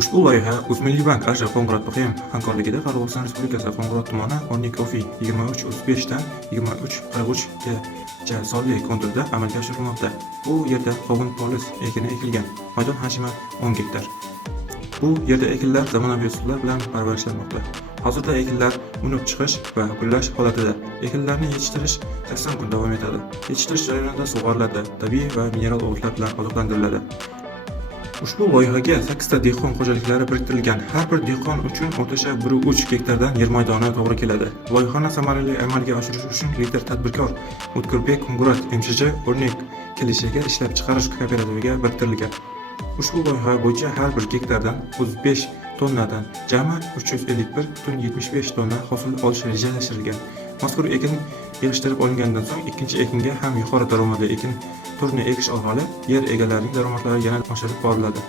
Ushbu loyiha O'zmilliybank AJ Qo'ng'irot PXM hamkorligida Qoraqalpog'iston Respublikasi Qo'ng'irot tumani O'rnik Ofi 23:35 dan 23:43 gacha sonli konturda amalga oshirilmoqda. Bu yerda qovun polis ekini ekilgan. Maydon hajmi 10 gektar. Bu yerda ekinlar zamonaviy usullar bilan parvarishlanmoqda. Hozirda ekinlar unib chiqish va gullash holatida. Ekinlarni yetishtirish 80 kun davom etadi. Yetishtirish jarayonida sug'oriladi, tabiiy va mineral o'g'itlar bilan oziqlantiriladi. Ushbu loyihaga 8 ta dehqon xo'jaliklari biriktirilgan. Har bir dehqon uchun o'rtacha 1,3 gektardan yer maydoni to'g'ri keladi. Loyihani samarali amalga oshirish uchun lider tadbirkor O'tkurbek Qo'ng'irot MChJ O'rnik kelishiga ishlab chiqarish kooperativiga biriktirilgan. Ushbu loyiha bo'yicha har bir gektardan 35 tonnadan jami 351,75 tonna hosil olish rejalashtirilgan. Mazkur ekin yig'ishtirib olingandan so'ng ikkinchi ekinga ham yuqori daromadli ekin turini ekish orqali yer egalarining daromadlari yana oshirib boriladi.